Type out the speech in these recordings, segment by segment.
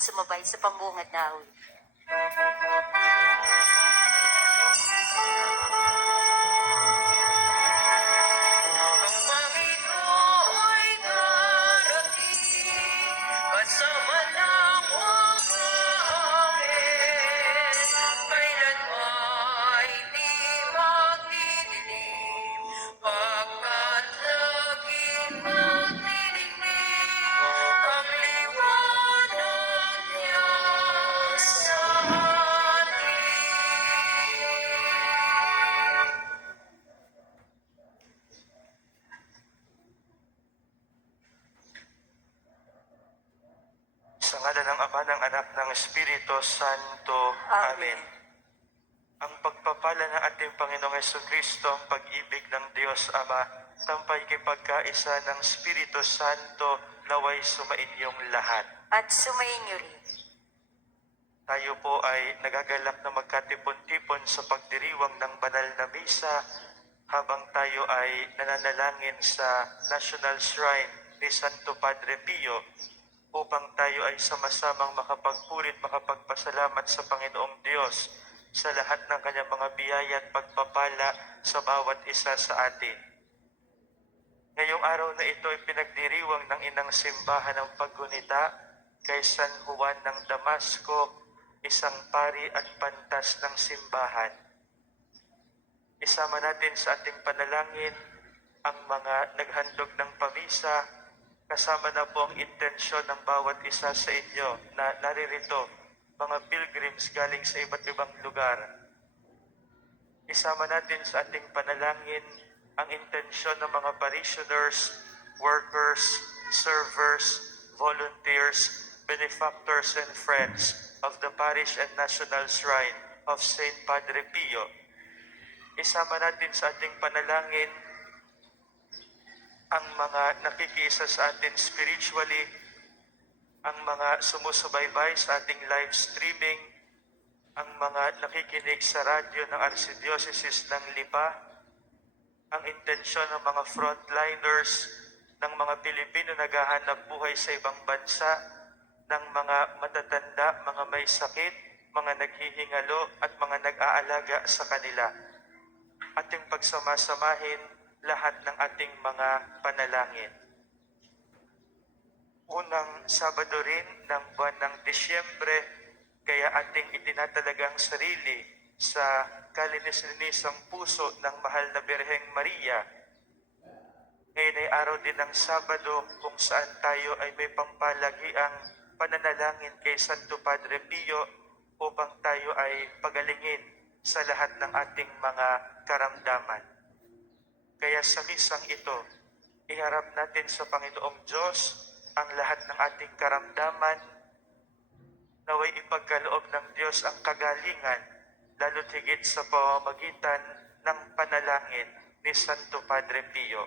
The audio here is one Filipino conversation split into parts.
sumabay sa pambungad na awit. Ang Panginoon'y darating, kasama ng mga anghel, kailanman di magdidilim, pagkat laging magdidilim ang liwanag niya sa atin. Sa ngala ng Ama, ng Anak, ng Espiritu Santo. Amen. Amen. Ang pagpapala ng ating Panginoong Jesucristo, ang pag-ibig ng Diyos Ama, tampay kay pagkaisa ng Espiritu Santo, naway sumainyong lahat. At sumainyo rin. Tayo po ay nagagalak na magkatipon-tipon sa pagdiriwang ng banal na misa habang tayo ay nananalangin sa National Shrine ni Santo Padre Pio upang tayo ay sama-samang makapagpurit, makapagpasalamat sa Panginoong Diyos sa lahat ng kanyang mga biyaya at pagpapala sa bawat isa sa atin. Ngayong araw na ito ay pinagdiriwang ng Inang Simbahan ng Paggunita kay San Juan ng Damasco, isang pari at pantas ng simbahan. Isama natin sa ating panalangin ang mga naghandog ng pamisa, kasama na po ang intensyon ng bawat isa sa inyo na naririto, mga pilgrims galing sa iba't ibang lugar. Isama natin sa ating panalangin ang intensyon ng mga parishioners, workers, servers, volunteers, benefactors and friends of the Parish and National Shrine of St. Padre Pio. Isama natin sa ating panalangin ang mga nakikisa sa atin spiritually, ang mga sumusubaybay sa ating live streaming, ang mga nakikinig sa radyo ng Archdiocese ng Lipa, ang intensyon ng mga frontliners, ng mga Pilipino naghahanap buhay sa ibang bansa, ng mga matatanda, mga may sakit, mga naghihingalo at mga nag-aalaga sa kanila. Ating pagsamasamahin lahat ng ating mga panalangin. Unang Sabado rin ng buwan ng Disyembre, kaya ating itinatalagang sarili sa kalinis-linisang puso ng mahal na Birheng Maria. Ngayon ay araw din ng Sabado kung saan tayo ay may pampalagiang pananalangin kay Santo Padre Pio upang tayo ay pagalingin sa lahat ng ating mga karamdaman. Kaya sa misang ito, iharap natin sa Panginoong Diyos ang lahat ng ating karamdaman, naway ipagkaloob ng Diyos ang kagalingan, lalo't higit sa pamamagitan ng panalangin ni Santo Padre Pio.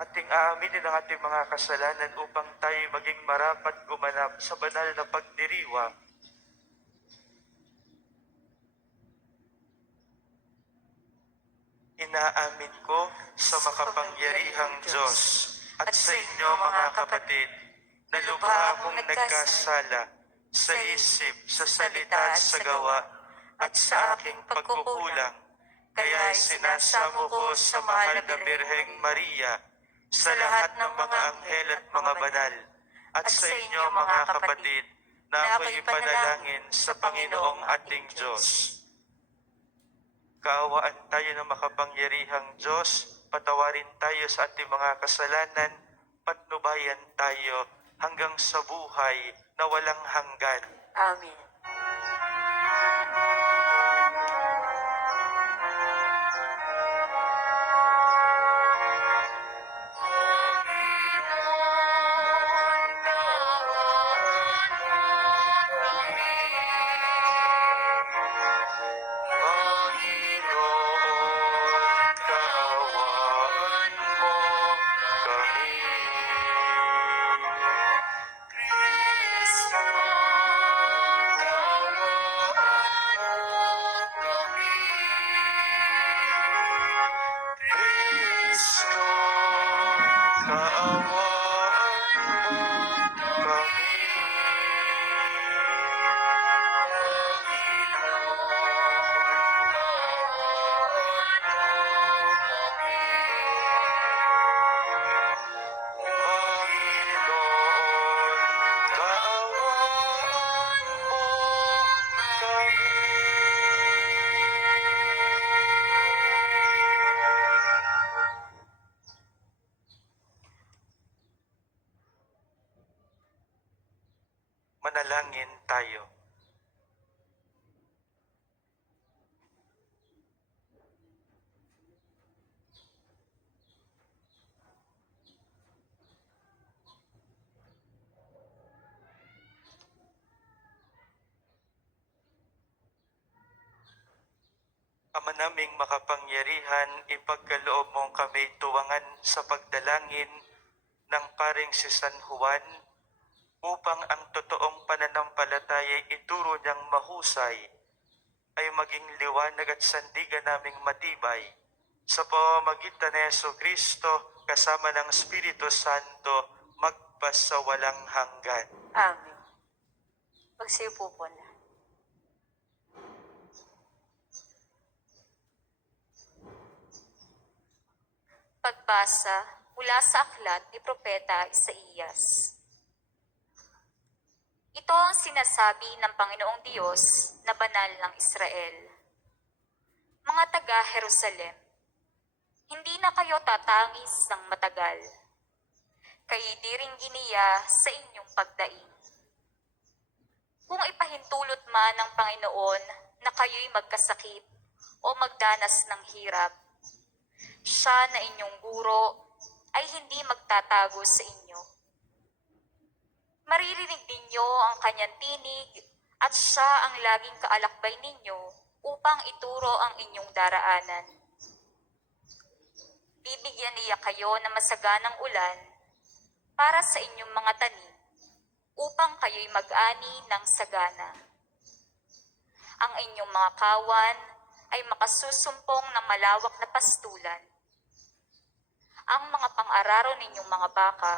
Ating aaminin ang ating mga kasalanan upang tayo maging marapat gumanap sa banal na pagdiriwang. Inaamin ko sa makapangyarihang Diyos at sa inyo mga kapatid, na lubha akong nagkasala sa isip, sa salita at sa gawa, at sa aking pagkukulang. Kaya sinasamo ko sa mahal na Birheng Maria, sa lahat ng mga anghel at mga banal, at sa inyo mga kapatid, na ako'y panalangin sa Panginoong ating Diyos. Kaawaan tayo ng makapangyarihang Diyos, patawarin tayo sa ating mga kasalanan, patnubayan tayo hanggang sa buhay na walang hanggan. Amen. Manalangin tayo. Ama naming makapangyarihan, ipagkaloob mong kami tuwangan sa pagdalangin ng paring si San Juan upang ang totoong pananampalataya ituro niyang mahusay ay maging liwanag at sandigan naming matibay sa pamamagitan ni Jesucristo kasama ng Espiritu Santo magpasawalang hanggan. Amen. Magsiupo po na. Pagbasa mula sa aklat ni Propeta Isaías. Ito ang sinasabi ng Panginoong Diyos na banal ng Israel. Mga taga-Jerusalem, hindi na kayo tatangis ng matagal. Kayo'y di rin giniya sa inyong pagdaing. Kung ipahintulot man ng Panginoon na kayo'y magkasakit o magdanas ng hirap, siya na inyong guro ay hindi magtatago sa inyo. Maririnig ninyo ang kanyang tinig at siya ang laging kaalakbay ninyo upang ituro ang inyong daraanan. Bibigyan niya kayo ng masaganang ulan para sa inyong mga tanim upang kayo'y mag-ani ng sagana. Ang inyong mga kawan ay makasusumpong ng malawak na pastulan. Ang mga pang-araro ninyong mga baka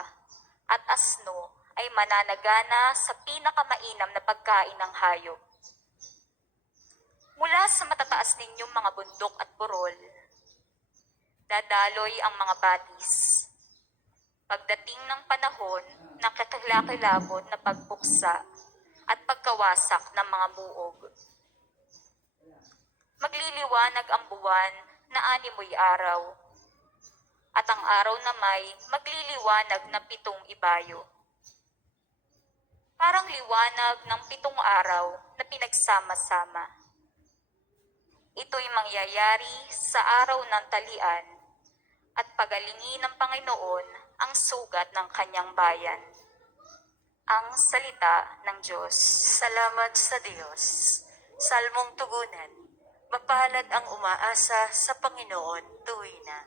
at asno ay mananagana sa pinakamainam na pagkain ng hayop. Mula sa matataas ninyong mga bundok at burol, dadaloy ang mga batis. Pagdating ng panahon ng kakilakilabot na pagbuksa at pagkawasak ng mga buog. Magliliwanag ang buwan na 6 araw, at ang araw na may magliliwanag na 7 ibayo. Parang liwanag ng 7 araw na pinagsama-sama. Ito'y mangyayari sa araw ng talian at pagalingin ng Panginoon ang sugat ng kanyang bayan. Ang salita ng Diyos. Salamat sa Diyos. Salmong tugunan. Mapalad ang umaasa sa Panginoon tuwi na.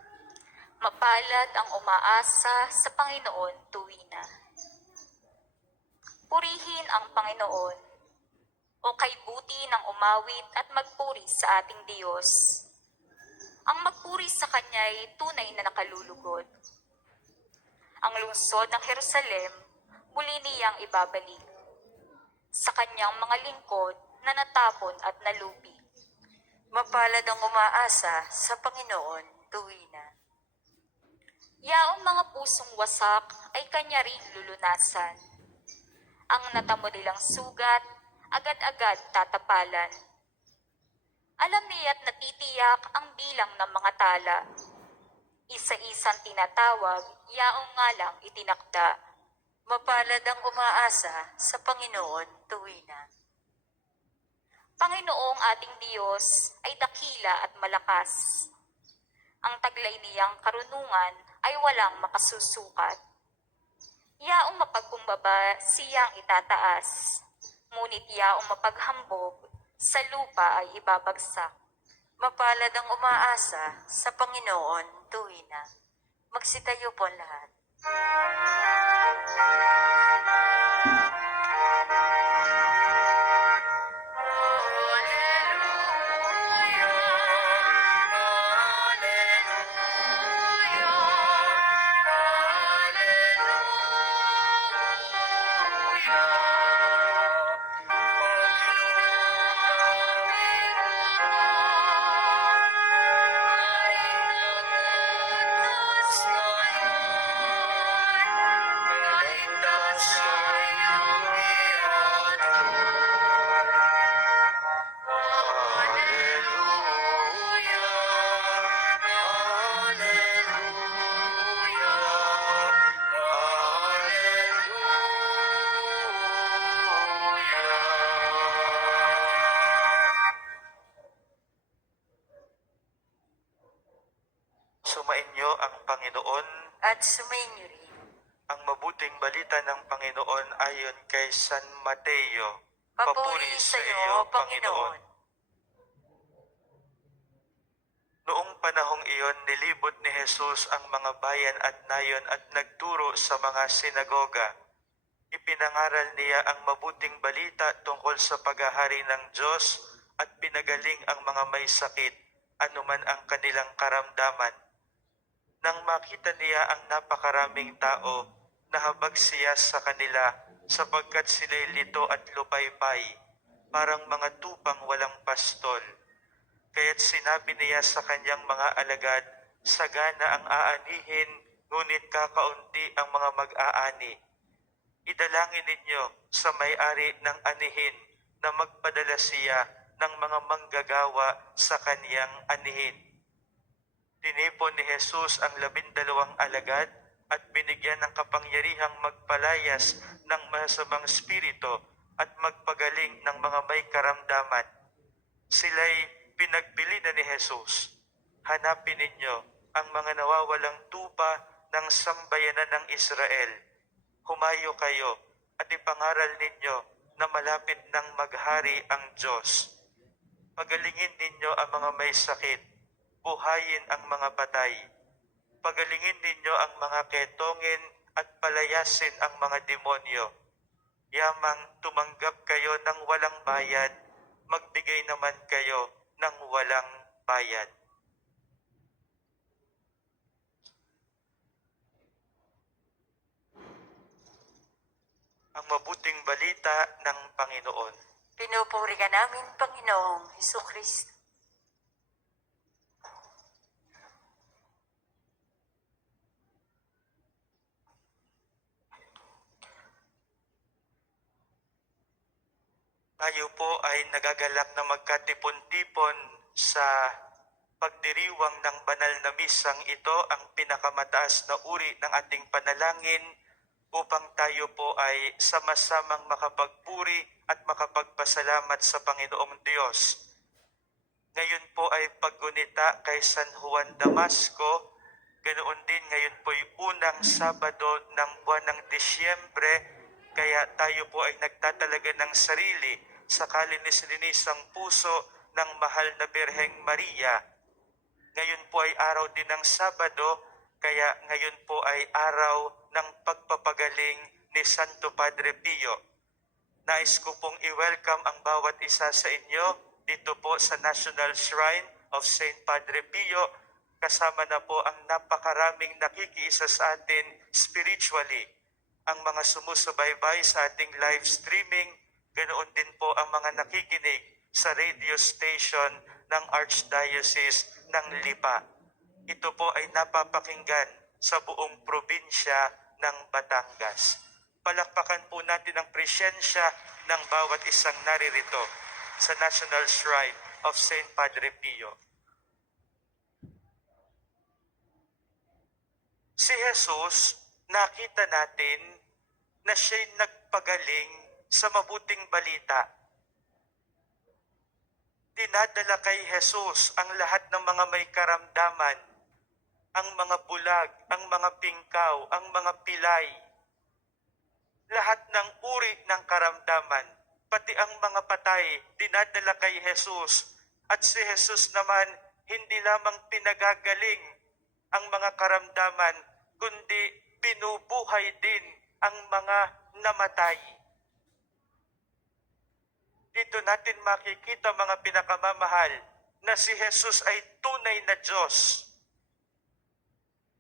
Mapalad ang umaasa sa Panginoon tuwi na. Purihin ang Panginoon, o kay buti ng umawit at magpuri sa ating Diyos. Ang magpuri sa Kanya'y tunay na nakalulugod. Ang lungsod ng Jerusalem, muli niyang ibabalik sa Kanyang mga lingkod na natapon at nalupi. Mapalad ang umaasa sa Panginoon tuwi na. Yaong mga pusong wasak ay Kanya ring lulunasan. Ang natamo nilang sugat, agad-agad tatapalan. Alam niya't natitiyak ang bilang ng mga tala. Isa-isang tinatawag, yaong nga lang itinakda. Mapalad ang umaasa sa Panginoon tuwi na. Panginoong ating Diyos ay dakila at malakas. Ang taglay niyang karunungan ay walang makasusukat. Yaong mapagkumbaba siyang itataas, ngunit yaong mapaghambog sa lupa ay ibabagsak. Mapalad ang umaasa sa Panginoon tuwi na. Magsitayo po lahat. Kaligtas Panginoon. at sumainyo rin. Ang mabuting balita ng Panginoon ayon kay San Mateo. Papuri sa iyo, Panginoon. Noong panahong iyon, nilibot ni Jesus ang mga bayan at nayon at nagturo sa mga sinagoga. Ipinangaral niya ang mabuting balita tungkol sa paghahari ng Diyos at pinagaling ang mga may sakit, anuman ang kanilang karamdaman. Nang makita niya ang napakaraming tao, nahabag siya sa kanila sapagkat sila'y lito at lupaypay, parang mga tupang walang pastol. Kaya't sinabi niya sa kanyang mga alagad, sagana ang aanihin, ngunit kakaunti ang mga mag-aani. Idalangin ninyo sa may-ari ng anihin na magpadala siya ng mga manggagawa sa kaniyang anihin. Tinipon ni Jesus ang 12 alagad at binigyan ng kapangyarihang magpalayas ng masamang spirito at magpagaling ng mga may karamdaman. Sila'y pinagbili na ni Jesus. Hanapin ninyo ang mga nawawalang tupa ng sambayanan ng Israel. Humayo kayo at ipangaral ninyo na malapit nang maghari ang Diyos. Pagalingin ninyo ang mga may sakit, buhayin ang mga patay. Pagalingin ninyo ang mga ketongin at palayasin ang mga demonyo. Yamang tumanggap kayo ng walang bayad, magbigay naman kayo ng walang bayad. Ang mabuting balita ng Panginoon. Pinupuri ka namin, Panginoong Hesukristo. Tayo po ay nagagalak na magkatipon-tipon sa pagdiriwang ng banal na misang ito, ang pinakamataas na uri ng ating panalangin, upang tayo po ay sama-samang makapagpuri at makapagpasalamat sa Panginoong Diyos. Ngayon po ay paggunita kay San Juan Damasco, ganoon din ngayon po ay unang Sabado ng buwan ng Disyembre, kaya tayo po ay nagtatalaga ng sarili sa kalinis-linisang puso ng mahal na Birheng Maria. Ngayon po ay araw din ng Sabado, kaya ngayon po ay araw ng pagpapagaling ni Santo Padre Pio. Nais ko pong i-welcome ang bawat isa sa inyo dito po sa National Shrine of Saint Padre Pio, kasama na po ang napakaraming nakikiisa sa atin spiritually, ang mga sumusubaybay sa ating live streaming, ganoon din po ang mga nakikinig sa radio station ng Archdiocese ng Lipa. Ito po ay napapakinggan sa buong probinsya ng Batangas. Palakpakan po natin ang presensya ng bawat isang naririto sa National Shrine of Saint Padre Pio. Si Jesus, nakita natin na siya'y nagpagaling sa mabuting balita. Dinadala kay Jesus ang lahat ng mga may karamdaman, ang mga bulag, ang mga pingkaw, ang mga pilay, lahat ng uri ng karamdaman, pati ang mga patay, dinadala kay Jesus. At si Jesus naman, hindi lamang pinagagaling ang mga karamdaman, kundi binubuhay din ang mga namatay. Dito natin makikita, mga pinakamamahal, na si Jesus ay tunay na Diyos.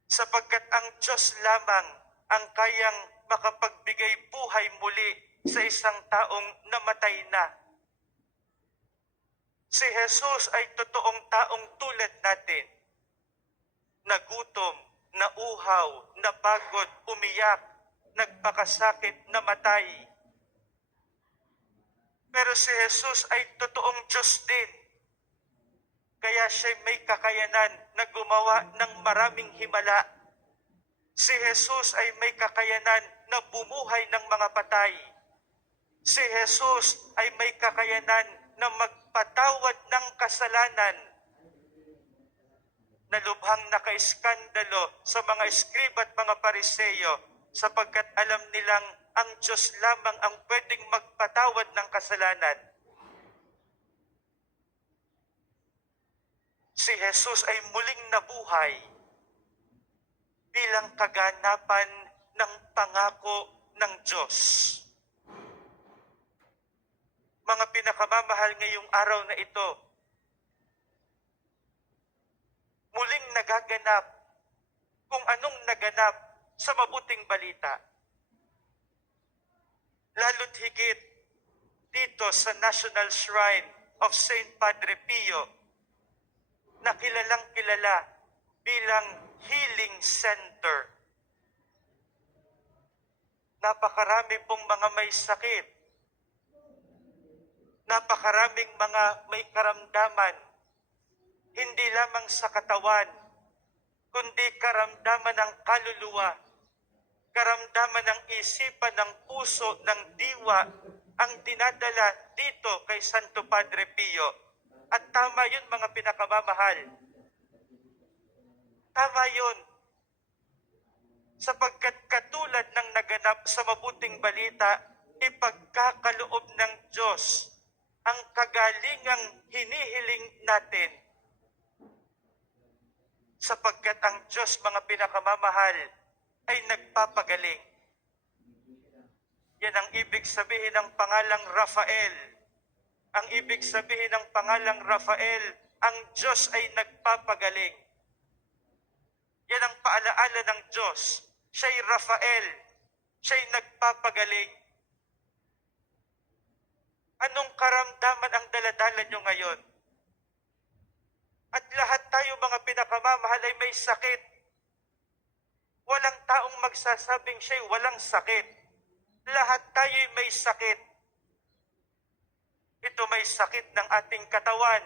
Sapagkat ang Diyos lamang ang kayang makapagbigay buhay muli sa isang taong namatay na. Si Jesus ay totoong taong tulad natin, nagutom, nauhaw, napagod, umiyak, nagpakasakit, namatay. Pero si Jesus ay totoong Diyos din. Kaya siya may kakayanan na gumawa ng maraming himala. Si Jesus ay may kakayanan na bumuhay ng mga patay. Si Jesus ay may kakayanan na magpatawad ng kasalanan. na lubhang nakaiskandalo sa mga eskrib at mga pariseyo sapagkat alam nilang ang Diyos lamang ang pwedeng magpatawad ng kasalanan. Si Jesus ay muling nabuhay bilang kaganapan ng pangako ng Diyos. Mga pinakamamahal ngayong araw na ito, muling nagaganap kung anong naganap sa mabuting balita. Lalo't higit dito sa National Shrine of St. Padre Pio, na kilalang kilala bilang healing center. Napakarami pong mga may sakit, napakaraming mga may karamdaman, hindi lamang sa katawan, kundi karamdaman ng kaluluwa, karamdaman ng isipan, ng puso, ng diwa, ang dinadala dito kay Santo Padre Pio. At tama yun, mga pinakamamahal. Tama yun. Sapagkat katulad ng naganap sa mabuting balita, ipagkakaloob ng Diyos ang kagalingang hinihiling natin. Sapagkat ang Diyos, mga pinakamamahal, ay nagpapagaling. Yan ang ibig sabihin ng pangalang Rafael. Ang ibig sabihin ng pangalang Rafael, ang Diyos ay nagpapagaling. Yan ang paalaala ng Diyos. Siya'y Rafael. Siya'y nagpapagaling. Anong karamdaman ang daladala nyo ngayon? At lahat tayo, mga pinakamamahal, ay may sakit. Walang taong magsasabing siya'y walang sakit. Lahat tayo'y may sakit. Ito may sakit ng ating katawan.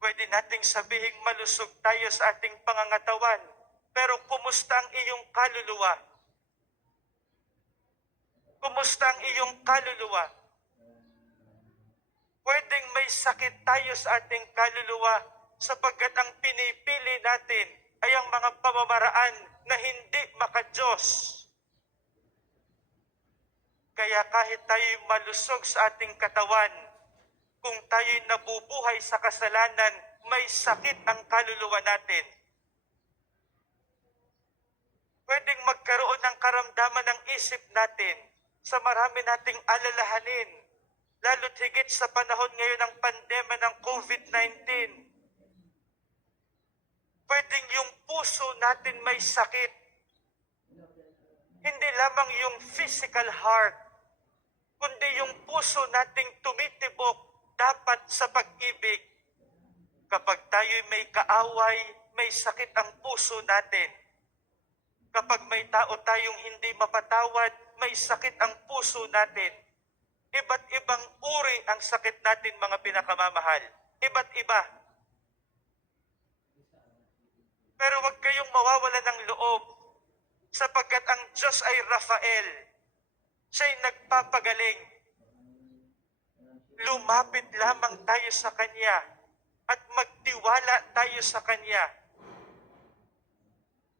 Pwede nating sabihing malusog tayo sa ating pangangatawan. Pero kumusta ang iyong kaluluwa? Kumusta ang iyong kaluluwa? Pwedeng may sakit tayo sa ating kaluluwa sapagkat ang pinipili natin ay ang mga pamamaraan na hindi maka-Diyos. Kaya kahit tayo'y malusog sa ating katawan, kung tayo'y nabubuhay sa kasalanan, may sakit ang kaluluwa natin. Pwedeng magkaroon ng karamdaman ng isip natin sa marami nating alalahanin, lalo't higit sa panahon ngayon ng pandemya ng COVID-19. Pwedeng yung puso natin may sakit. Hindi lamang yung physical heart, kundi yung puso nating tumitibok dapat sa pag-ibig. Kapag tayo'y may kaaway, may sakit ang puso natin. Kapag may tao tayong hindi mapatawad, may sakit ang puso natin. Iba't ibang uri ang sakit natin, mga pinakamamahal. Iba't iba. Pero huwag kayong mawawala ng loob, sapagkat ang Diyos ay Rafael. Siya'y nagpapagaling. Lumapit lamang tayo sa Kanya at magtiwala tayo sa Kanya.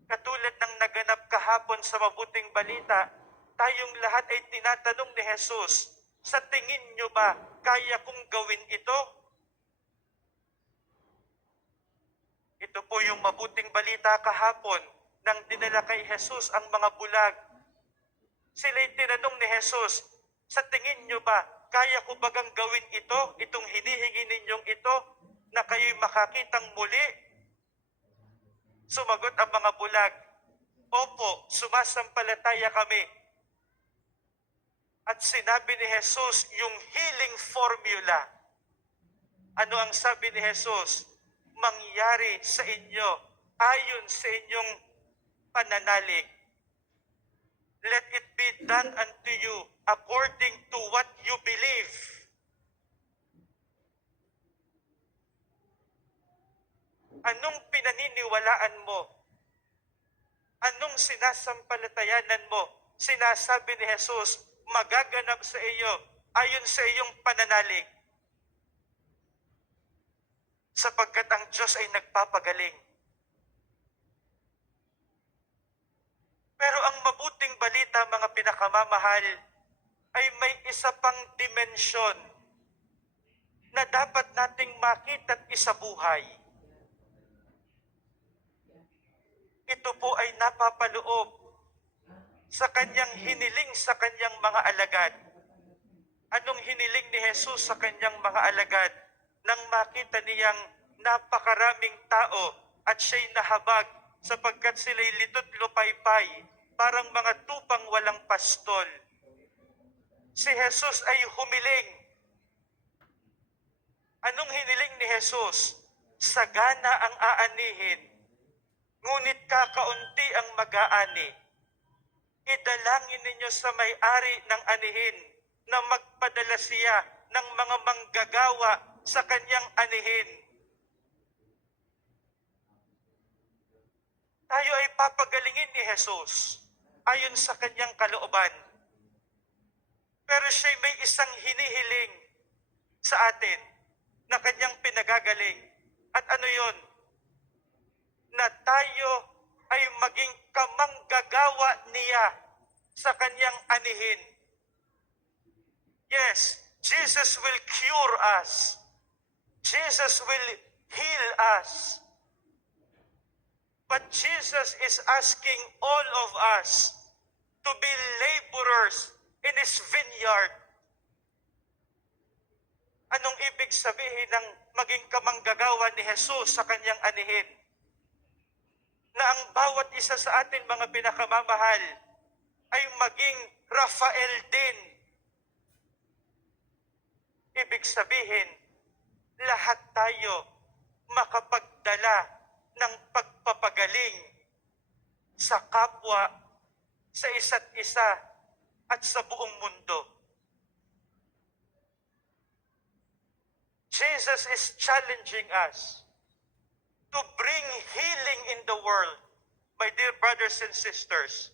Katulad ng naganap kahapon sa mabuting balita, tayong lahat ay tinatanong ni Jesus, sa tingin nyo ba kaya kong gawin ito? Ito po yung mabuting balita kahapon nang dinala kay Jesus ang mga bulag. Sila'y tinanong ni Jesus, sa tingin nyo ba, kaya ko bagang gawin ito, itong hinihingi ninyong ito, na kayo'y makakitang muli? Sumagot ang mga bulag, opo, sumasampalataya kami. At sinabi ni Jesus yung healing formula. Ano ang sabi ni Jesus? Mangyari sa inyo ayon sa inyong pananalig. Let it be done unto you according to what you believe. Anong pinaniniwalaan mo? Anong sinasampalatayanan mo? Sinasabi ni Jesus, magaganap sa iyo ayon sa iyong pananalig. sapagkat ang Diyos ay nagpapagaling. Pero ang mabuting balita, mga pinakamamahal, ay may isa pang dimensyon na dapat nating makita at isabuhay. Ito po ay napapaloob sa kanyang hiniling sa kanyang mga alagad. Anong hiniling ni Jesus sa kanyang mga alagad? Nang makita niyang napakaraming tao at siya'y nahabag sapagkat sila'y litot lupaypay, parang mga tupang walang pastol. Si Jesus ay humiling. Anong hiniling ni Jesus? Sagana ang aanihin, ngunit kakaunti ang mag-aani. Idalangin ninyo sa may-ari ng anihin na magpadala siya ng mga manggagawa sa kanyang anihin. Tayo ay papagalingin ni Jesus ayon sa kanyang kalooban. Pero siya'y may isang hinihiling sa atin na kanyang pinagagaling. At ano yon? Na tayo ay maging kamanggagawa niya sa kanyang anihin. Yes, Jesus will cure us. Jesus will heal us. But Jesus is asking all of us to be laborers in His vineyard. Anong ibig sabihin ng maging kamanggagawa ni Jesus sa kanyang anihin? Na ang bawat isa sa atin, mga pinakamamahal, ay maging Rafael din. Ibig sabihin, lahat tayo makapagdala ng pagpapagaling sa kapwa, sa isa't isa, at sa buong mundo. Jesus is challenging us to bring healing in the world, my dear brothers and sisters.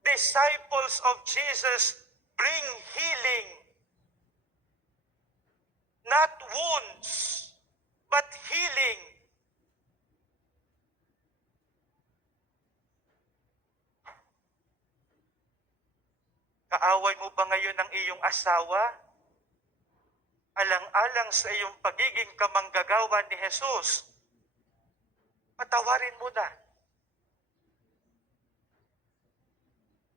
Disciples of Jesus bring healing, not wounds, but healing. Kaaway mo ba ngayon ang iyong asawa? Alang-alang sa iyong pagiging kamanggagawa ni Jesus, patawarin mo na.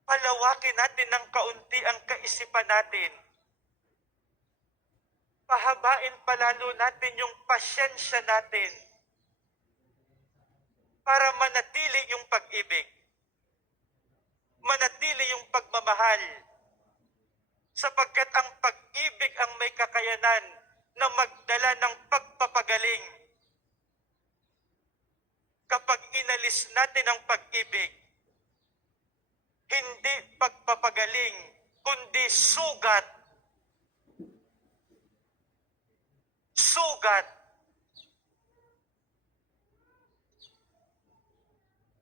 Palawakin natin ng kaunti ang kaisipan natin. Pahabain palalo natin yung pasyensya natin para manatili yung pag-ibig, manatili yung pagmamahal, sapagkat ang pag-ibig ang may kakayanan na magdala ng pagpapagaling. Kapag inalis natin ang pag-ibig, hindi pagpapagaling, kundi sugat. Sugat.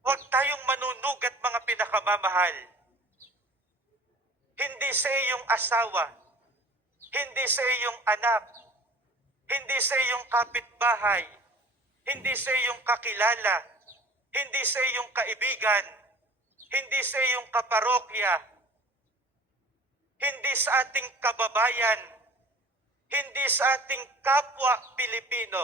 Huwag tayong manunugat, mga pinakamamahal. Hindi sa iyong asawa, hindi sa iyong anak, hindi sa iyong kapitbahay, hindi sa iyong kakilala, hindi sa iyong kaibigan, hindi sa iyong kaparokya, hindi sa ating kababayan, hindi sa ating kapwa Pilipino.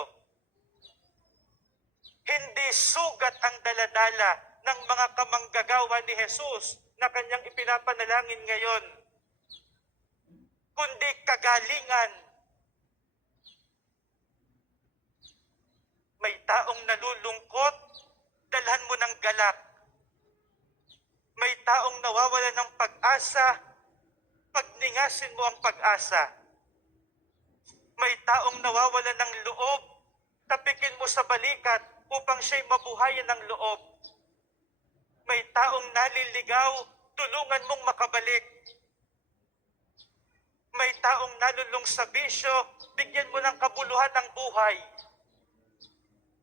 Hindi sugat ang daladala ng mga kamanggagawa ni Jesus na kanyang ipinapanalangin ngayon, kundi kagalingan. May taong nalulungkot, dalhan mo ng galak. May taong nawawala ng pag-asa, pagningasin mo ang pag-asa. May taong nawawala ng loob, tapikin mo sa balikat upang siya'y mabuhayan ng loob. May taong naliligaw, tulungan mong makabalik. May taong nalulung sa bisyo, bigyan mo ng kabuluhan ng buhay.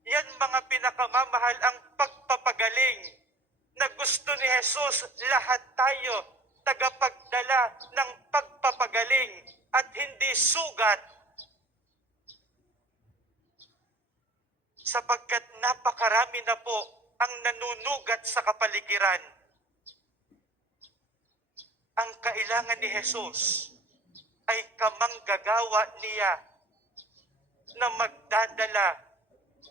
Yan, mga pinakamamahal, ang pagpapagaling na gusto ni Jesus. Lahat tayo tagapagdala ng pagpapagaling at hindi sugat. sapagkat napakarami na po ang nanunugat sa kapaligiran. Ang kailangan ni Jesus ay kamanggagawa niya na magdadala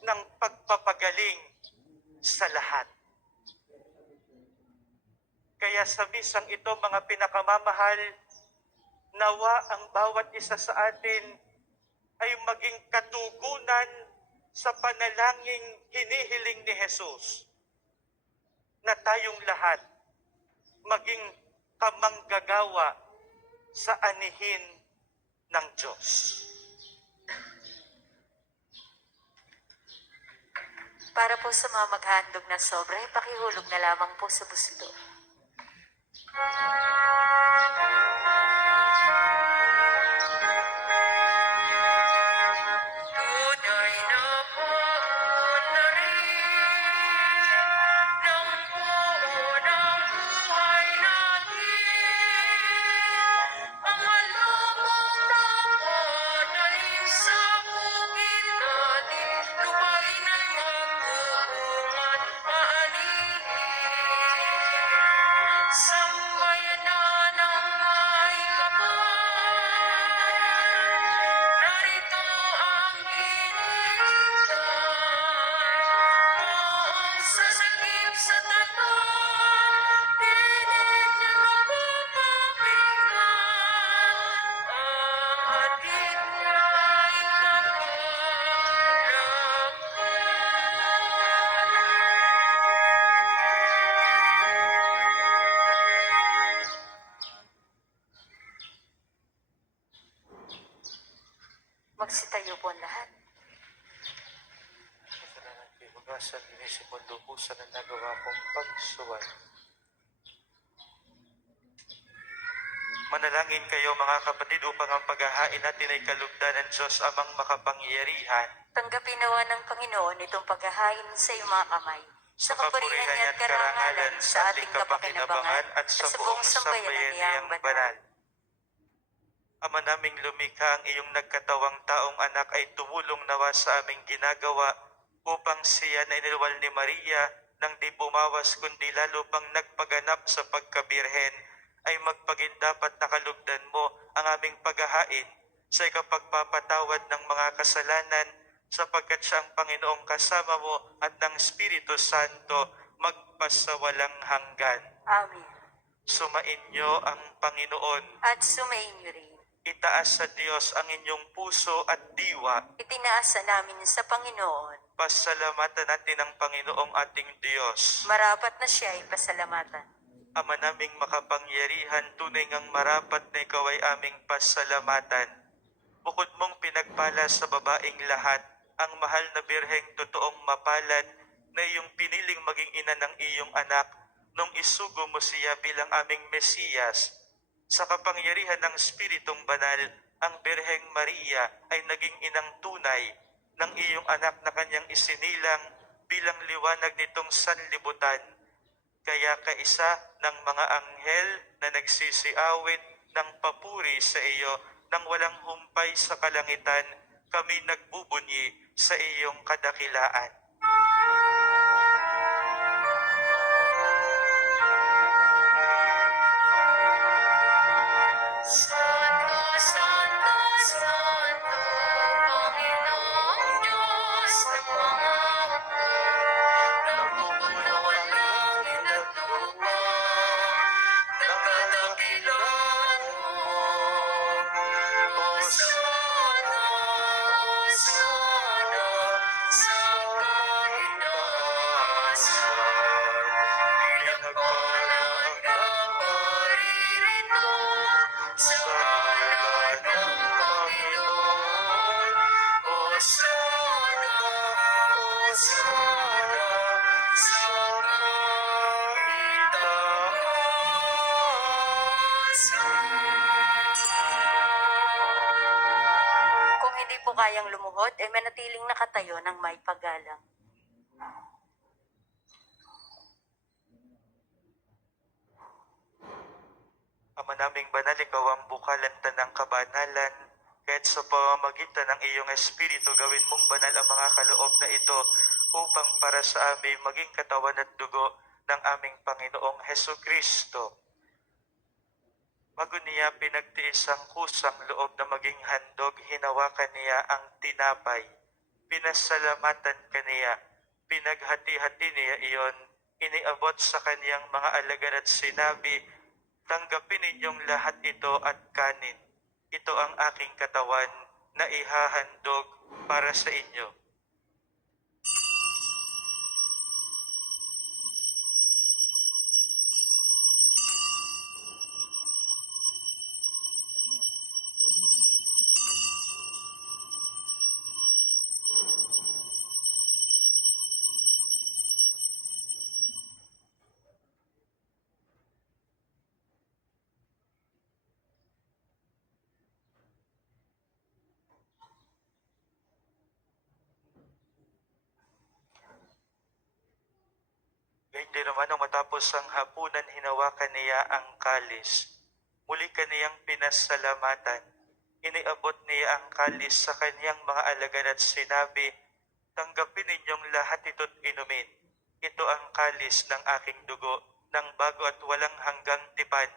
ng pagpapagaling sa lahat. Kaya sa misang ito, mga pinakamamahal, nawa ang bawat isa sa atin ay maging katugunan sa panalangin hinihiling ni Jesus na tayong lahat maging kamanggagawa sa anihin ng Diyos. Para po sa mga maghandog na sobra, pakihulog na lamang po sa buslo. Tunay na paunlarin ng buo ng buhay natin. Ang alamang napadaling sa bukid natin, lupain ay magbuong at aanihin. Sambayanan ng may kapal, narito ang hinihintay. Noong sasagip sa tanan, pinig niya mapapakinggan. Ang hatid niya'y kapalakpan. Magsitayo po ang lahat. Kasalanan kay hugasan, inisipon lubusan ang nagawa kong pagsuway. Manalangin kayo mga kapatid upang ang paghahain natin ay kalugdan ng Diyos amang makapangyarihan. Tanggapin nawa ng Panginoon itong paghahain sa iyong mga kamay, sa kapurihan niya at karangalan, sa ating kapakinabangan, at sa buong sambayanan niyang banal. Ama naming lumikha, ang iyong nagkatawang taong anak ay tumulong nawa sa aming ginagawa upang siya na iniluwal ni Maria nang di bumawas kundi lalo pang nagpaganap sa pagkabirhen ay magpagindapat na kalugdan mo ang aming paghahain sa ikapagpapatawad ng mga kasalanan sapagkat siya ang Panginoong kasama mo at ng Espiritu Santo magpasawalang hanggan. Amen. Sumainyo ang Panginoon. At sumayin niyo rin. Itaas sa Diyos ang inyong puso at diwa. Itinaasa namin sa Panginoon. Pasalamatan natin ang Panginoong ating Diyos. Marapat na siya ay pasalamatan. Ama naming makapangyarihan, tunay ngang marapat na ikaw ay aming pasalamatan. Bukod mong pinagpala sa babaeng lahat, ang mahal na birheng totoong mapalad na iyong piniling maging ina ng iyong anak nung isugo mo siya bilang aming Mesiyas. Sa kapangyarihan ng Espiritong Banal, ang Birheng Maria ay naging inang tunay ng iyong anak na kanyang isinilang bilang liwanag nitong sanlibutan. Kaya kaisa ng mga anghel na nagsisiawit ng papuri sa iyo nang walang humpay sa kalangitan, kami nagbubunyi sa iyong kadakilaan. Santo, Santo, Santo, Panginoong Diyos ng mga hukbo, napupunawan langit at lupa, nagkadakilaan mo. Hosana, Hosana, sa kaitaasan, pinagpala ang paririto sa ngalan ng Panginoon. Hosana, Hosana, sa kaitaasan. Kung hindi po kayang lumuhod, ay manatiling nakatayo ng may paggalang. Ama naming banal, ikaw ang bukalan tanang kabanalan, Kahit sa pamamagitan ng iyong Espiritu, gawin mong banal ang mga kaloob na ito upang para sa amin maging katawan at dugo ng aming Panginoong Heso Kristo. Bago niya pinagtiis ang kusang loob na maging handog, hinawakan niya ang tinapay. Pinasalamatan kaniya, pinaghati-hati niya iyon, iniabot sa kaniyang mga alagad at sinabi, "Tanggapin ninyong lahat ito at kanin. Ito ang aking katawan na ihahandog para sa inyo." Hindi naman nang matapos ang hapunan, hinawakan niya ang kalis. Muli kaniyang pinasalamatan. Iniabot niya ang kalis sa kaniyang mga alagad at sinabi, "Tanggapin ninyong lahat ito't inumin. Ito ang kalis ng aking dugo, ng bago at walang hanggang tipan.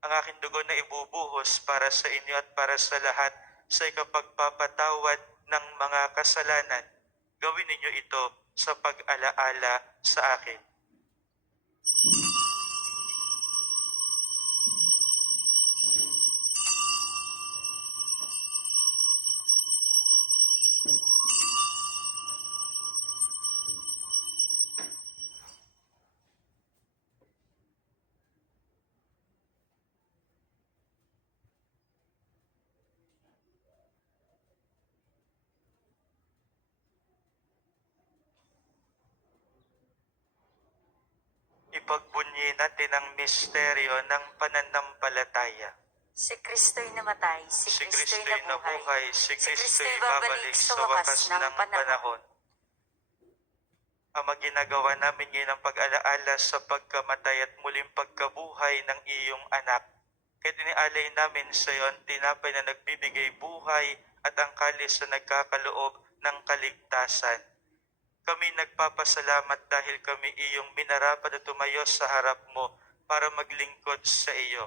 Ang aking dugo na ibubuhos para sa inyo at para sa lahat sa ikapagpapatawad ng mga kasalanan. Gawin ninyo ito sa pag-alaala sa akin." Ipagbunyi natin ang misteryo ng pananampalataya. Si Kristo'y namatay, si Si Kristo'y Kristo'y nabuhay, nabuhay, si Kristo'y Kristo'y babalik sa wakas ng panahon. Ama, ginagawa namin ngayon ang pag-alaala sa pagkamatay at muling pagkabuhay ng iyong anak. Kahit inialay namin sa iyo ang tinapay na nagbibigay buhay at ang kalis na nagkakaloob ng kaligtasan. Kami nagpapasalamat dahil kami iyong minarapat at tumayo sa harap mo para maglingkod sa iyo.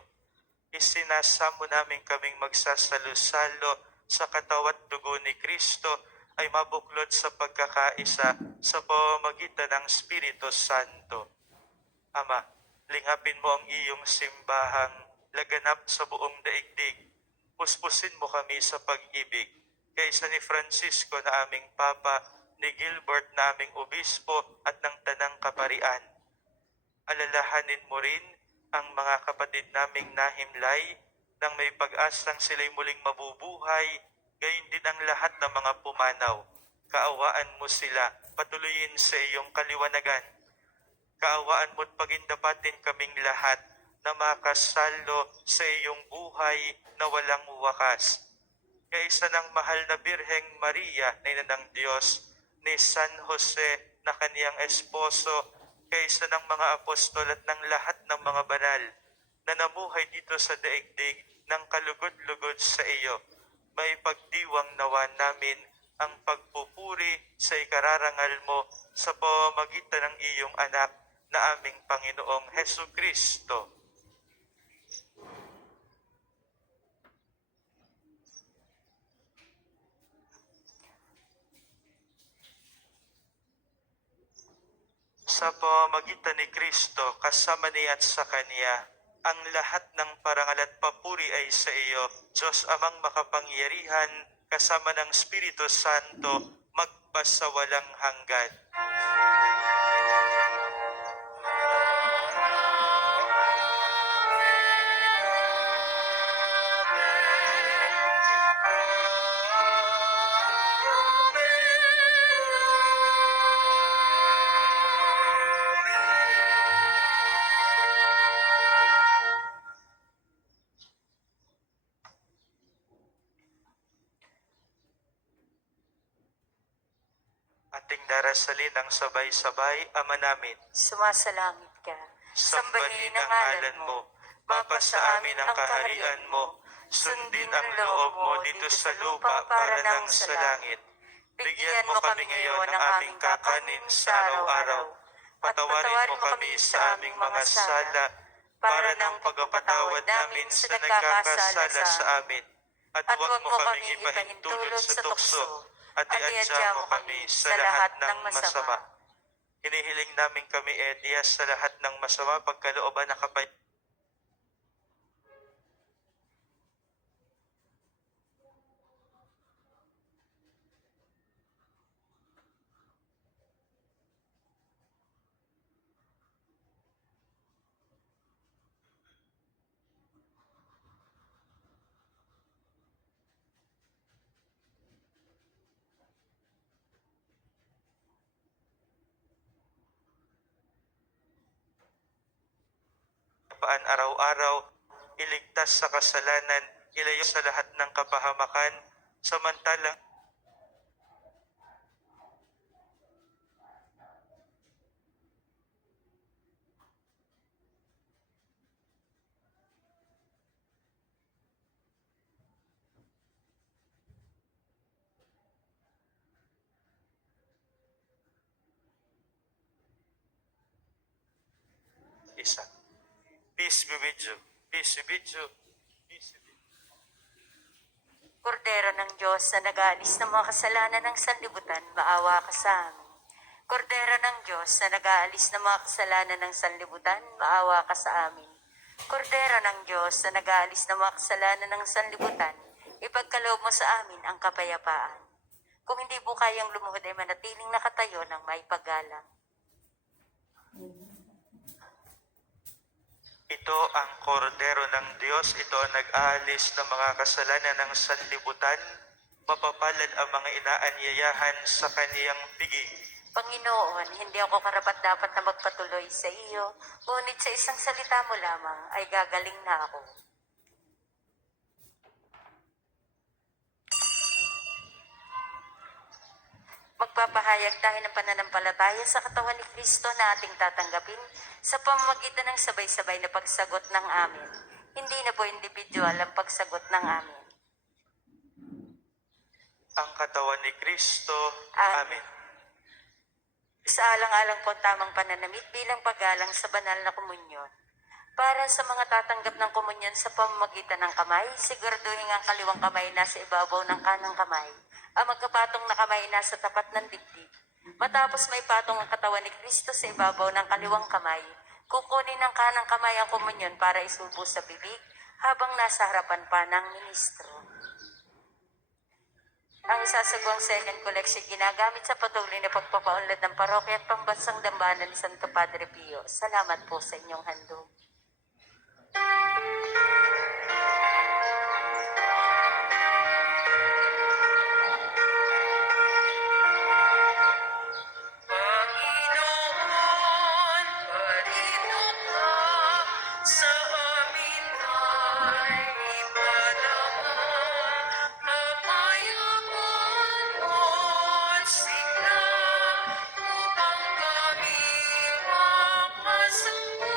Isinasamo namin kaming magsasalo-salo sa katawan at dugo ni Kristo ay mabuklod sa pagkakaisa sa pamamagitan ng Espiritu Santo. Ama, lingapin mo ang iyong simbahang laganap sa buong daigdig. Puspusin mo kami sa pag-ibig. Kaysa ni Francisco na aming Papa, ni Gilbert na aming Obispo at ng Tanang Kaparian. Alalahanin mo rin ang mga kapatid naming nahimlay nang may pag-asang sila'y muling mabubuhay, gayon din ang lahat ng mga pumanaw. Kaawaan mo sila, patuloyin sa iyong kaliwanagan. Kaawaan mo't pagindapatin kaming lahat na makasalo sa iyong buhay na walang wakas. Kaysa ng mahal na Birheng Maria na ina ng Diyos, ni San Jose na kaniyang esposo, kaysa ng mga apostol at ng lahat ng mga banal na namuhay dito sa daigdig ng kalugod-lugod sa iyo, may pagdiwang nawa namin ang pagpupuri sa ikararangal mo sa pamamagitan ng iyong anak na aming Panginoong Heso Kristo. Sa pamamagitan ni Kristo, kasama niya at sa Kanya, ang lahat ng parangal at papuri ay sa iyo, Diyos Amang makapangyarihan, kasama ng Espiritu Santo, magpasawalang hanggan. Ating darasalin ang sabay-sabay, Ama namin. Sumasalangit ka, Sambahin ang ngalan mo, mapasa amin ang kaharian mo, Sundin ang loob mo dito sa lupa para nang sa langit. Bigyan mo kami ngayon ng aming kakanin sa araw-araw. Patawarin mo kami sa aming mga sala para ng pagpapatawad namin sa nagkakasala sa amin. At huwag mo kaming ipahintulot sa tukso at iadya mo kami sa lahat ng masama. Hinihiling namin kami, Diyos, sa lahat ng masama, pagkalooban na kapayapaan araw-araw, iligtas sa kasalanan, ilayo sa lahat ng kapahamakan, samantalang isa. Peace be with you. Peace be with you. Peace be with you. Kordero ng Diyos na nag-aalis ng mga kasalanan ng sanlibutan, maawa ka sa amin. Kordero ng Diyos na nag-aalis ng mga kasalanan ng sanlibutan, maawa ka sa amin. Kordero ng Diyos na nag-aalis ng mga kasalanan ng sanlibutan, ipagkaloob mo sa amin ang kapayapaan. Kung hindi po kayang lumuhod ay manatiling nakatayo ng may paggalang. Ito ang kordero ng Diyos, ito ang nag-aalis ng mga kasalanan ng sanlibutan, mapapalad ang mga inaanyayahan sa kaniyang piging. Panginoon, hindi ako karapat-dapat na magpatuloy sa iyo, ngunit sa isang salita mo lamang ay gagaling na ako. Magpapahayag tayo ng pananampalataya sa katawan ni Kristo na ating tatanggapin sa pamamagitan ng sabay-sabay na pagsagot ng amin. Hindi na po individual ang pagsagot ng amin. Ang katawan ni Kristo. Amen. Amen. Sa alang-alang po tamang pananamit bilang paggalang sa banal na komunyon. Para sa mga tatanggap ng komunyon sa pamamagitan ng kamay, siguraduhin ang kaliwang kamay nasa ibabaw ng kanang kamay. Ang magkapatong na kamay nasa tapat ng dibdib. Matapos may patong ang katawan ni Kristo sa ibabaw ng kaliwang kamay, kukunin ng kanang kamay ang komunyon para isubo sa bibig habang nasa harapan pa ng ministro. Ang isasagawang second collection ginagamit sa patuloy na pagpapaunlad ng parokya at pambansang dambana ni Santo Padre Pio. Salamat po sa inyong handog. Panginoon, parito ka sa amin ay ipadama. Kapayapaan mo at sigla upang kami makasangkot.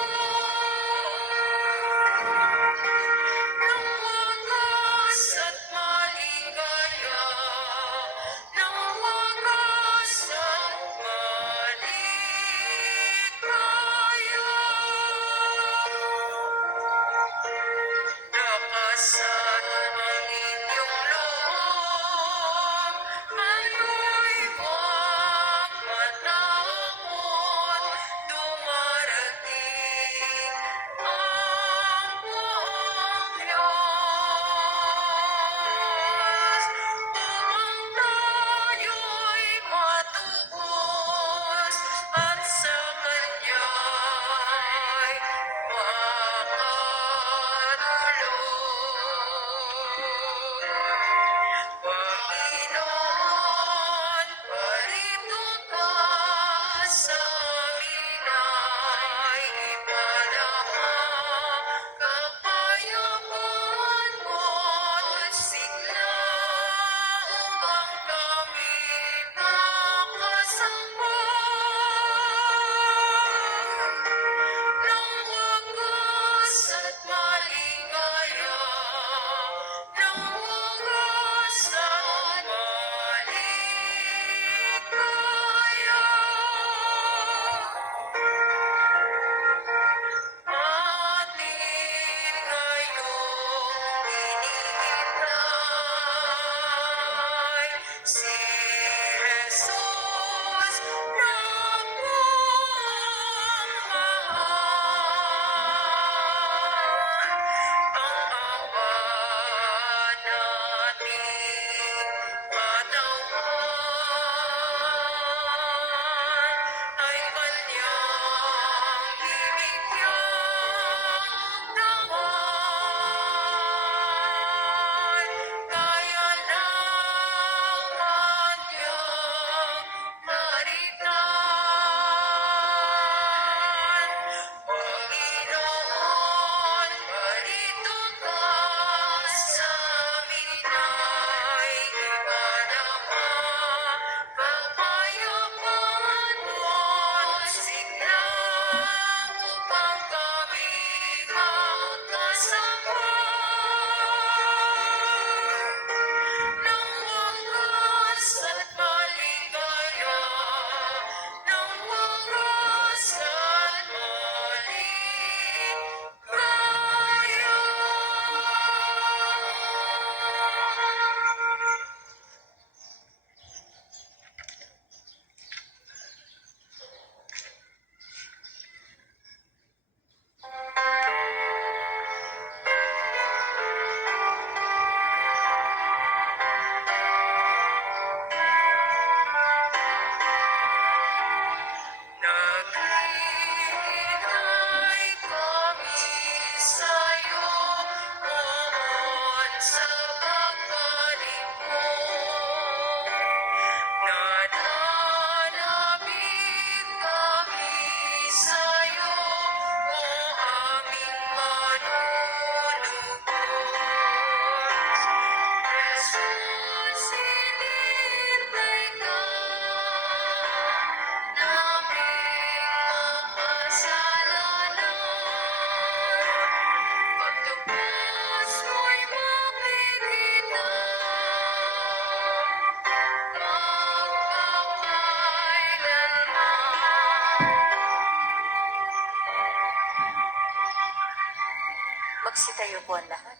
Magsitayo po ang lahat.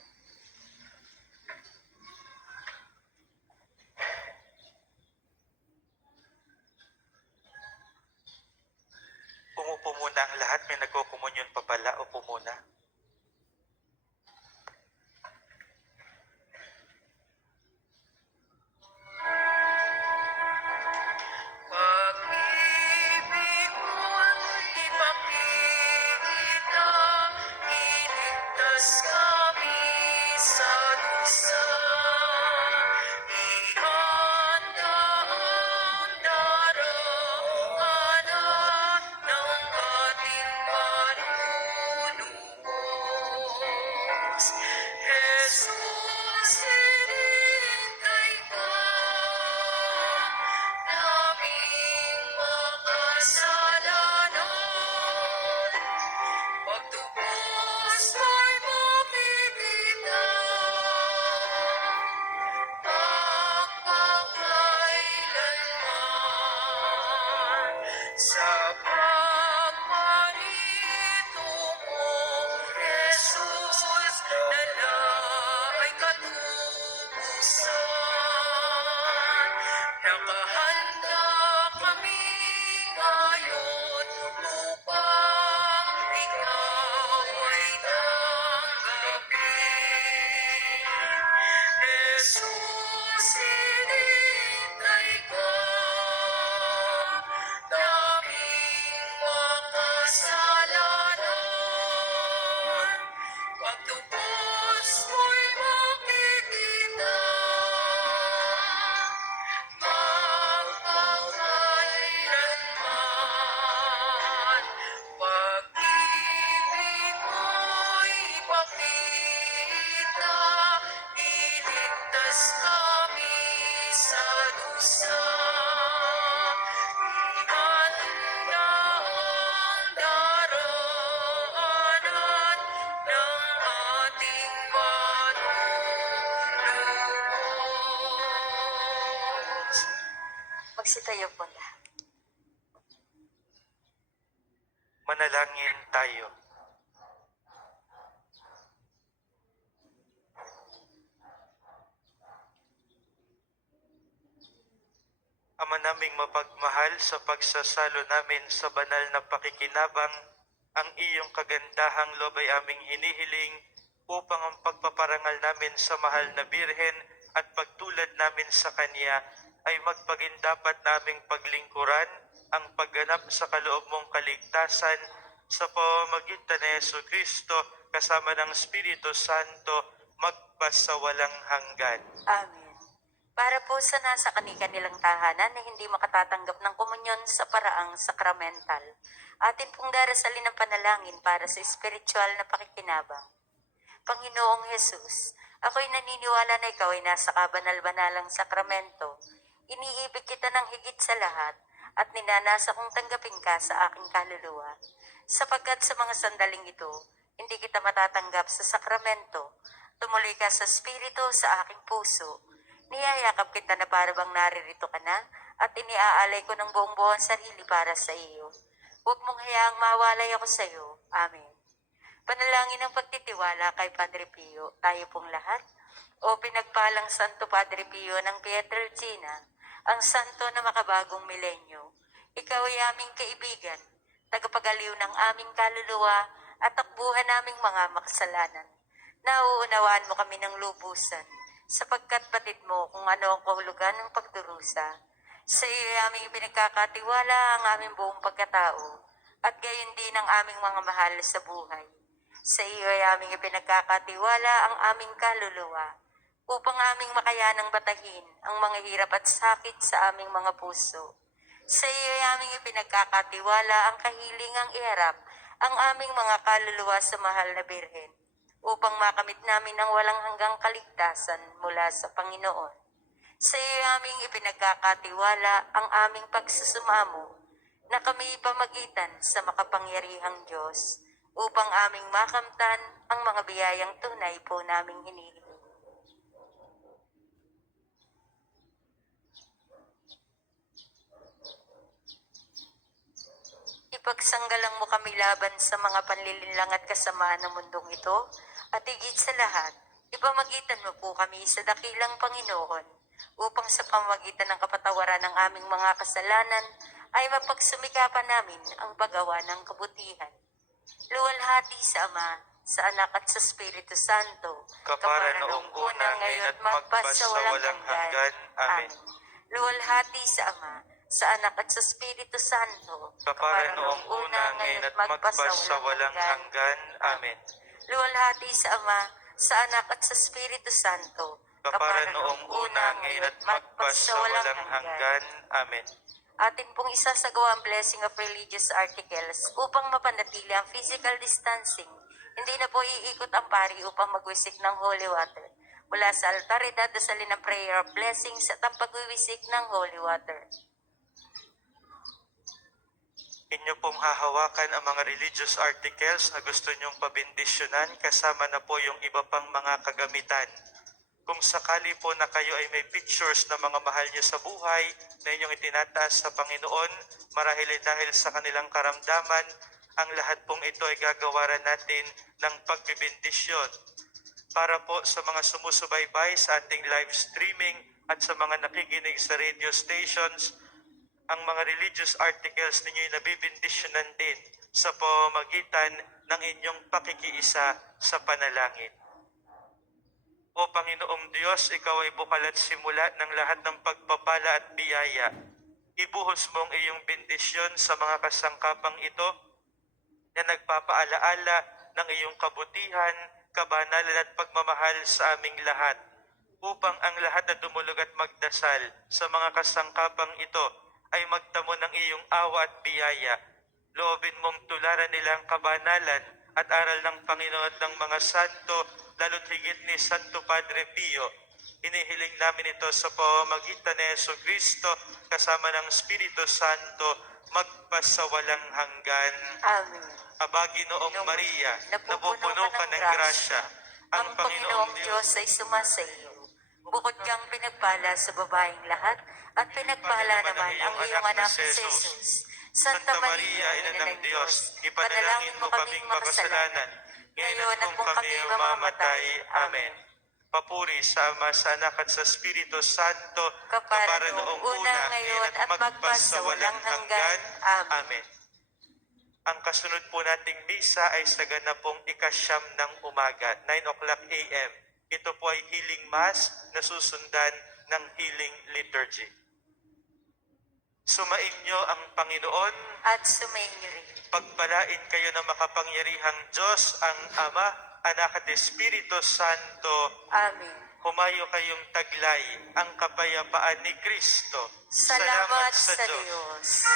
Umupo muna ang lahat. May nagkukumunyon pa pala. Upo muna. Pag-ibig mo'y ipakita, iligtas kami sa dusa. Ihanda ang daraanan ng ating manunubos. Jesus, hinintay ka naming makasalanan. Pagtubos mo'y makikita, magpakailanman. Sa pagparito mo, Jesus, nala'y katubusan. Nakahanda kami ngayon upang ikaw ay tanggapin. Jesus, hinintay ka naming makasalanan. Pagtubos mo'y makikita, magpakailanman. Pag-ibig mo'y ipakita, iligtas kami sa dusa. Ihanda ang daraanan ng ating manunubos. Magsitayo po ang lahat. Manalangin tayo. Ama naming mapagmahal, sa pagsasalo namin sa banal na pakikinabang, ang iyong kagandahang loob ay aming hinihiling upang ang pagpaparangal namin sa mahal na Birhen at pagtulad namin sa Kanya ay magpagindapat naming paglingkuran ang pagganap sa kaloob mong kaligtasan sa pamamagitan ni Yesu Kristo kasama ng Espiritu Santo magpasawalang hanggan. Amen. Para po sa nasa kani-kanilang tahanan na hindi makatatanggap ng komunyon sa paraang sakramental, atin pong darasalin ang panalangin para sa espiritual na pakikinabang. Panginoong Jesus, ako'y naniniwala na ikaw ay nasa kabanal-banalang sakramento. Iniibig kita ng higit sa lahat at ninanasa kong tanggapin ka sa aking kaluluwa. Sapagkat sa mga sandaling ito, hindi kita matatanggap sa sakramento. Tumuloy ka sa espiritu sa aking puso. Niyayakap kita na para bang naririto ka na at iniaalay ko ng buong-buong sarili para sa iyo. Huwag mong hayaang mawalay ako sa iyo. Amen. Panalangin ng pagtitiwala kay Padre Pio, tayo pong lahat. O pinagpalang Santo Padre Pio ng Pietrelcina, ang santo na makabagong milenyo, ikaw ay aming kaibigan, tagapagaliw ng aming kaluluwa at takbuhan naming mga makasalanan. Nauunawaan mo kami ng lubusan, sapagkat batid mo kung ano ang kahulugan ng pagdurusa. Sa iyo ay aming pinagkakatiwala ang aming buong pagkatao, at gayon din ang aming mga mahal sa buhay. Sa iyo ay aming ipinagkakatiwala ang aming kaluluwa, upang aming makayanang batahin ang mga hirap at sakit sa aming mga puso. Sa iyo ay aming ipinagkakatiwala ang kahilingang iharap ang aming mga kaluluwa sa mahal na Birhen, upang makamit namin ang walang hanggang kaligtasan mula sa Panginoon. Sa iyo aming ipinagkakatiwala ang aming pagsusumamo na kami pamagitan sa makapangyarihang Diyos upang aming makamtan ang mga biyayang tunay po naming hinihiling. Ipagsanggalang mo kami laban sa mga panlilinlang at kasamaan ng mundong ito At higit sa lahat, ipamagitan mo po kami sa dakilang Panginoon upang sa pamamagitan ng kapatawaran ng aming mga kasalanan ay mapagsumikapan namin ang paggawa ng kabutihan. Luwalhati sa Ama, sa Anak at sa Espiritu Santo, Kapara noong una, ngayon at magpasawalang hanggan. Amen. Luwalhati sa Ama, sa Anak at sa Espiritu Santo, Kapara noong una, ngayon at magpasawalang hanggan. Amen. Luwalhati sa Ama, sa Anak at sa Espiritu Santo, Kapara noong una, ngayon at magpasawalang hanggan. Amen. Atin pong isasagawa ang blessing of religious articles upang mapanatili ang physical distancing. Hindi na po iikot ang pari upang magwisik ng holy water. Mula sa altar, idadasalin ang prayer of blessings at ang pagwiwisik ng holy water. Inyo pong hahawakan ang mga religious articles na gusto nyong pabindisyonan, kasama na po yung iba pang mga kagamitan. Kung sakali po na kayo ay may pictures ng mga mahal nyo sa buhay na inyong itinataas sa Panginoon, marahil ay dahil sa kanilang karamdaman, ang lahat pong ito ay gagawaran natin ng pagbibindisyon. Para po sa mga sumusubaybay sa ating live streaming at sa mga nakikinig sa radio stations, ang mga religious articles ninyo ay nabibindisyonan din sa pamamagitan ng inyong pakikiisa sa panalangin. O Panginoong Diyos, Ikaw ay bukal at simula ng lahat ng pagpapala at biyaya. Ibuhos mo ang iyong bendisyon sa mga kasangkapang ito na nagpapaalaala ng iyong kabutihan, kabanalan at pagmamahal sa aming lahat, upang ang lahat na dumulog at magdasal sa mga kasangkapang ito ay magtamo ng iyong awa at biyaya. Loobin mong tularan nilang kabanalan at aral ng Panginoon at ng mga santo, lalo't higit ni Santo Padre Pio. Inihiling namin ito sa pamamagitan ni Yesu Cristo kasama ng Espiritu Santo magpasawalang hanggan. Amen. Abagi noong Maria, napupuno ka ng grasya. Ang Panginoong Diyos ay sumasa iyo. Bukod kang pinagpala sa babaeng lahat, at pinagpala naman ang iyong anak si Jesus. Santa Maria, Ina ng Diyos, ipanalangin mo kaming makasalanan, ngayon at kung kami mamamatay. Amen. Papuri sa Ama, sa Anak at sa Espiritu Santo, Kapara noong una, ngayon at magpasawalang hanggan. Amen. Ang kasunod po nating misa ay sa ganapong ikasyam ng umaga, 9 o'clock a.m. Ito po ay healing mass na susundan ng healing liturgy. Sumainyo ang Panginoon, At sumainyo rin. pagpalain kayo ng makapangyarihang Diyos, ang Ama, Anak at Espiritu Santo. Amen. Humayo kayong taglay ang kapayapaan ni Kristo. Salamat sa Diyos.